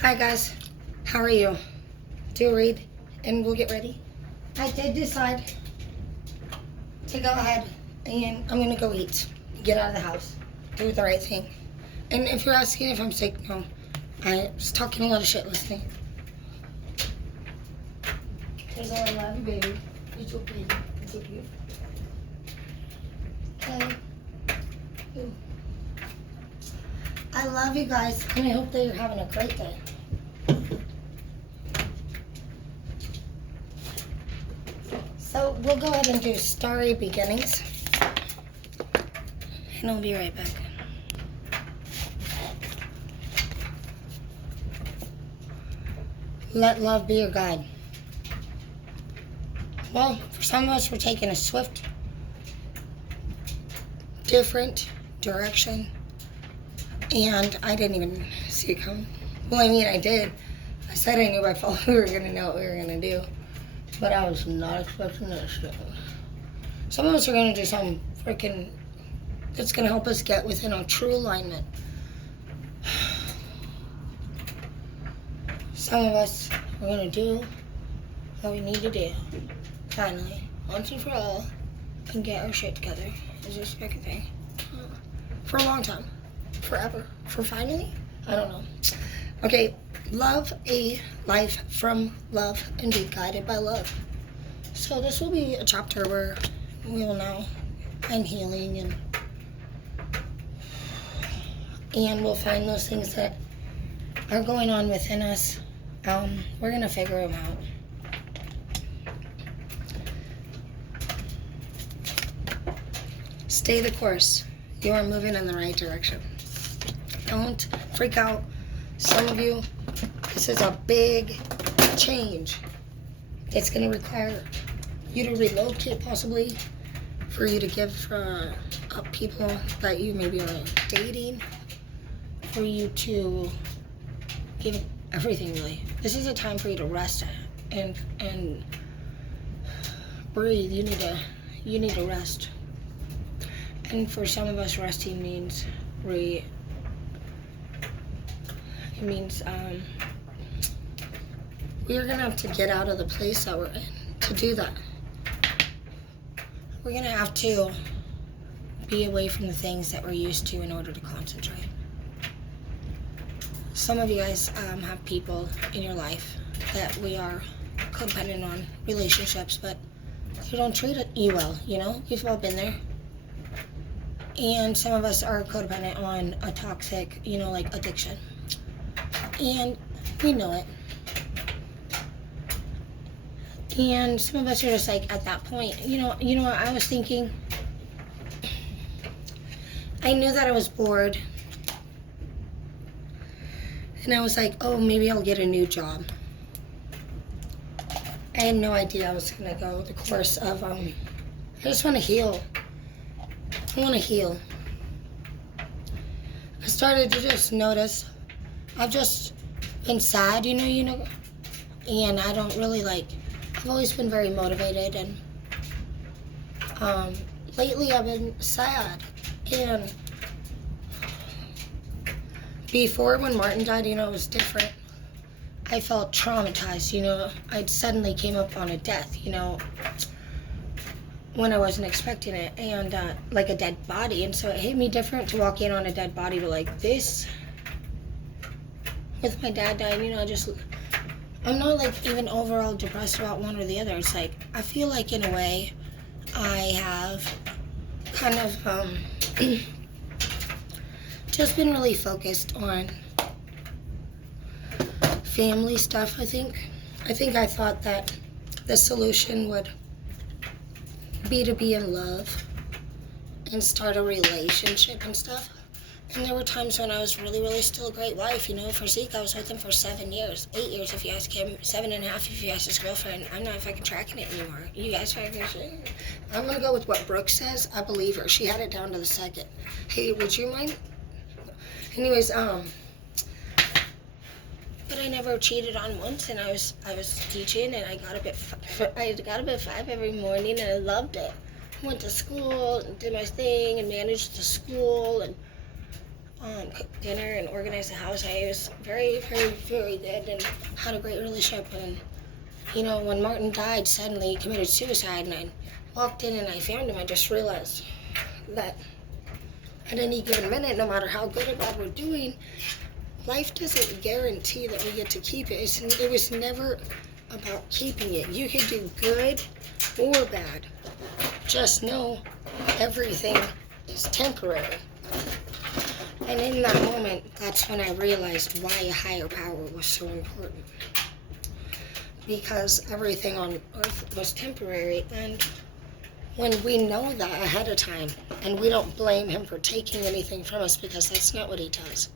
Hi guys, how are you? Do a read and we'll get ready. I did decide to go ahead and I'm gonna go eat. Get out of the house. Do the right thing. And if you're asking if I'm sick, no. I was talking a lot of shit listening. Here's all I love you, baby. You're so pretty. You're so cute. Okay. Ooh. I love you guys and I hope that you're having a great day. So we'll go ahead and do Starry Beginnings. And I'll be right back. Let love be your guide. Well, for some of us, we're taking a swift, different direction. And I didn't even see it coming. Well, I mean, I did. I said I knew by fall we were going to know what we were going to do. But I was not expecting this shit. Some of us are going to do something freaking that's going to help us get within our true alignment. Some of us are going to do what we need to do. Finally, once and for all, and get our shit together. Is this freaking thing? For a long time. Forever. For finally? I don't know. Okay, love a life from love and be guided by love. So this will be a chapter where we will now find healing and we'll find those things that are going on within us. We're gonna figure them out. Stay the course. You are moving in the right direction. Don't freak out. Some of you, this is a big change. It's going to require you to relocate possibly, for you to give up people that you maybe are dating, for you to give everything really. This is a time for you to rest and breathe. You need to rest. And for some of us, resting means we're gonna have to get out of the place that we're in to do that. We're gonna have to be away from the things that we're used to in order to concentrate. Some of you guys have people in your life that we are codependent on, relationships, but they don't treat you well, you know? You've all been there. And some of us are codependent on a toxic, like addiction. And we know it. And some of us are just like at that point, you know what I was thinking? I knew that I was bored. And I was like, oh, maybe I'll get a new job. I had no idea I was gonna go the course of, I just wanna heal. I want to heal. I started to just notice I've just been sad, and I don't really I've always been very motivated, and lately I've been sad. And before, when Martin died, it was different. I felt traumatized, I'd suddenly came up on a death, when I wasn't expecting it, and like a dead body, and so it hit me different to walk in on a dead body, but like this, with my dad dying, I'm not even overall depressed about one or the other. It's I feel like in a way I have kind of just been really focused on family stuff. I think I thought that the solution would be to be in love and start a relationship and stuff. And there were times when I was really, really still a great wife. For Zeke, I was with him for 7 years. 8 years if you ask him, 7.5 if you ask his girlfriend. I'm not fucking tracking it anymore. You guys fucking shit. I'm gonna go with what Brooke says. I believe her. She had it down to the second. Hey, would you mind? Anyways, but I never cheated on once, and I was teaching, and I got up at 5 every morning, and I loved it. Went to school and did my thing and managed the school, and cook dinner and organize the house. I was very, very, very good and had a great relationship. And, you know, when Martin died, suddenly he committed suicide, and I walked in and I found him. I just realized that at any given minute, no matter how good or bad we're doing, life doesn't guarantee that we get to keep it. It was never about keeping it. You could do good or bad. Just know everything is temporary. And in that moment, that's when I realized why a higher power was so important. Because everything on earth was temporary, and when we know that ahead of time, and we don't blame him for taking anything from us, because that's not what he does.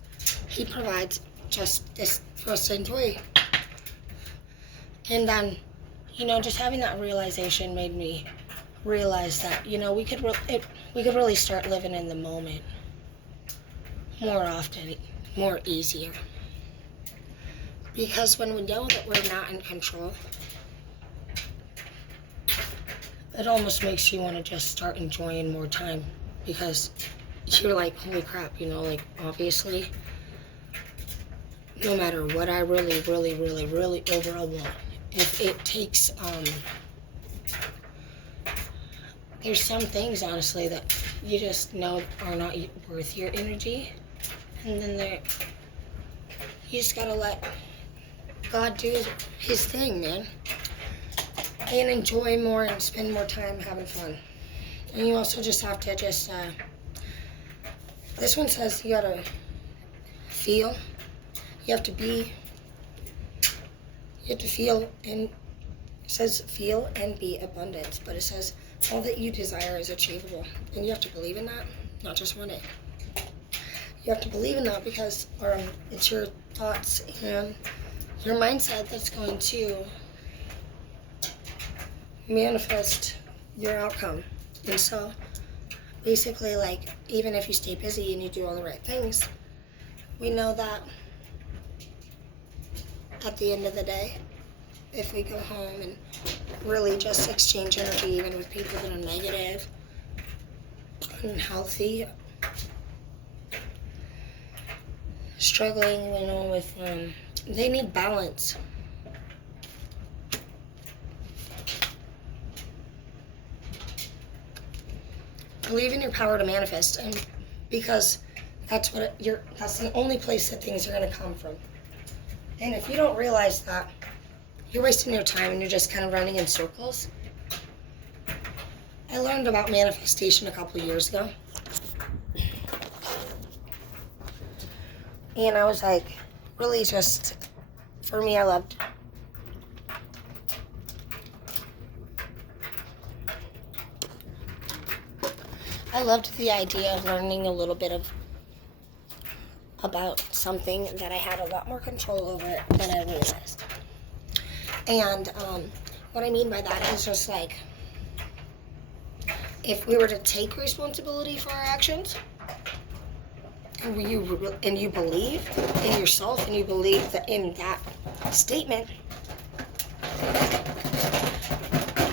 He provides just this for us to enjoy. And then, you know, just having that realization made me realize that, you know, we could really start living in the moment more often, more easier. Because when we know that we're not in control, it almost makes you want to just start enjoying more time, because you're like, holy crap, you know, like, obviously, no matter what I really, really, really, really overall want, if it takes, there's some things, honestly, that you just know are not worth your energy, and then you just gotta let God do his thing, man, and enjoy more and spend more time having fun. And you also just have to this one says you gotta feel, you have to feel, and it says feel and be abundant, but it says all that you desire is achievable, and you have to believe in that, not just want it. You have to believe in that, because it's your thoughts and your mindset that's going to manifest your outcome. And so basically, like, even if you stay busy and you do all the right things, we know that at the end of the day, if we go home and really just exchange energy even with people that are negative, unhealthy, struggling, you know, with they need balance. Believe in your power to manifest, and because that's the only place that things are going to come from. And if you don't realize that, you're wasting your time and you're just kind of running in circles. I learned about manifestation a couple of years ago, and I was like, really just, for me, I loved the idea of learning a little bit about something that I had a lot more control over than I realized. And what I mean by that is just like, if we were to take responsibility for our actions, and you believe in yourself, and you believe that in that statement,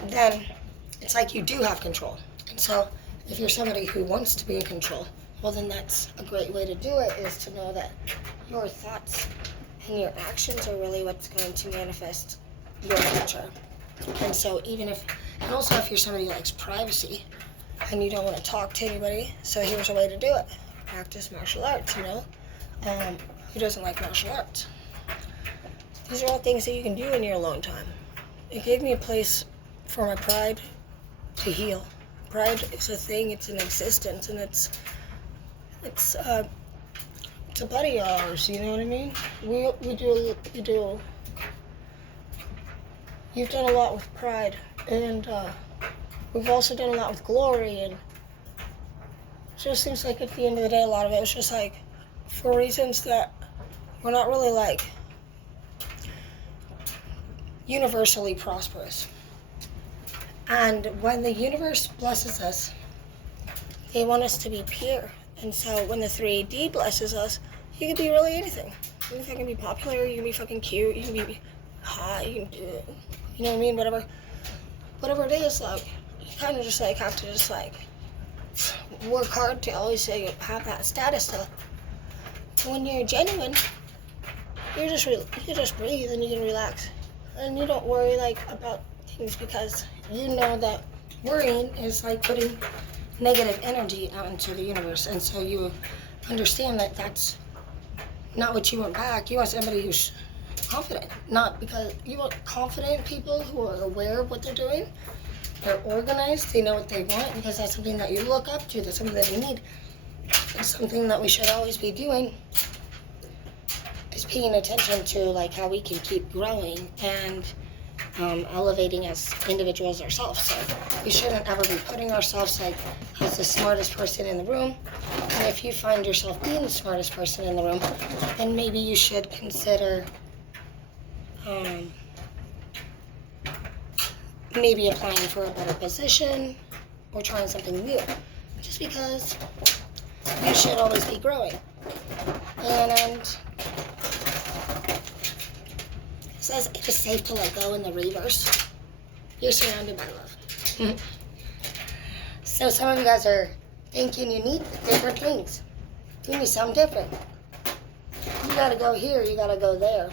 then it's like you do have control. And so if you're somebody who wants to be in control, well, then that's a great way to do it, is to know that your thoughts and your actions are really what's going to manifest your future. And so and also if you're somebody who likes privacy and you don't want to talk to anybody, so here's a way to do it. Practice martial arts, you know? Who doesn't like martial arts? These are all things that you can do in your alone time. It gave me a place for my pride to heal. Pride is a thing, it's an existence, and it's a buddy of ours, you know what I mean? We do. You've done a lot with pride, and we've also done a lot with glory, and it just seems like at the end of the day, a lot of it was just like, for reasons that we're not really like universally prosperous. And when the universe blesses us, they want us to be pure. And so when the 3D blesses us, you can be really anything. You can fucking be popular, you can be fucking cute, you can be hot, you can do it. You know what I mean? Whatever it is, like, you kind of just like have to just like work hard to always have that status to And when you're genuine, you just breathe and you can relax. And you don't worry like about things because you know that worrying is like putting negative energy out into the universe. And so you understand that that's not what you want back. You want somebody who's confident. Not because you want confident people who are aware of what they're doing. They're organized. They know what they want because that's something that you look up to. That's something that you need. It's something that we should always be doing is paying attention to like how we can keep growing and elevating as individuals ourselves. So we shouldn't ever be putting ourselves like as the smartest person in the room. And if you find yourself being the smartest person in the room, then maybe you should consider maybe applying for a better position or trying something new. Just because you should always be growing. And it says it is safe to let go in the reverse. You're surrounded by love. So some of you guys are thinking you need different things. You need something different. You gotta go here, you gotta go there.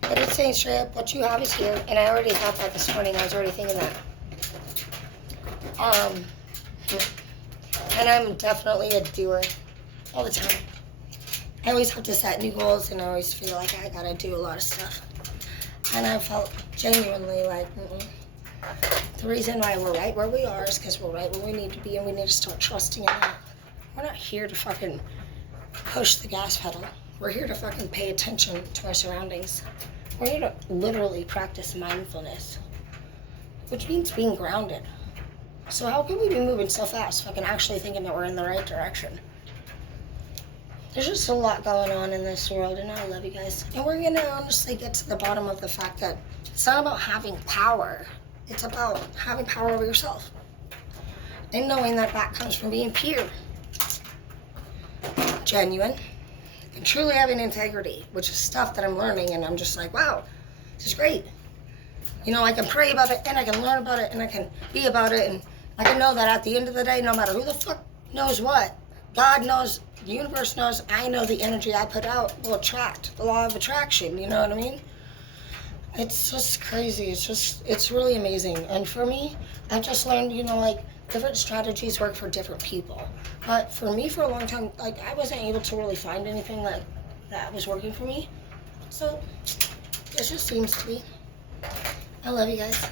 But it's saying straight up, what you have is here. And I already thought that this morning. I was already thinking that. And I'm definitely a doer all the time. I always have to set new goals, and I always feel like I gotta do a lot of stuff. And I felt genuinely like, the reason why we're right where we are is because we're right where we need to be, and we need to start trusting in that. We're not here to fucking push the gas pedal. We're here to fucking pay attention to our surroundings. We're here to literally practice mindfulness, which means being grounded. So how can we be moving so fast, fucking actually thinking that we're in the right direction? There's just a lot going on in this world, and I love you guys. And we're gonna honestly get to the bottom of the fact that it's not about having power. It's about having power over yourself. And knowing that that comes from being pure, genuine, and truly having integrity, which is stuff that I'm learning, and I'm just like, wow, this is great. You know, I can pray about it, and I can learn about it, and I can be about it, and I can know that at the end of the day, no matter who the fuck knows what, God knows, the universe knows, I know the energy I put out will attract, the law of attraction, you know what I mean? It's just crazy. It's really amazing. And for me, I've just learned, you know, like, different strategies work for different people. But for me, for a long time, like, I wasn't able to really find anything like that was working for me. So, it just seems to be. I love you guys.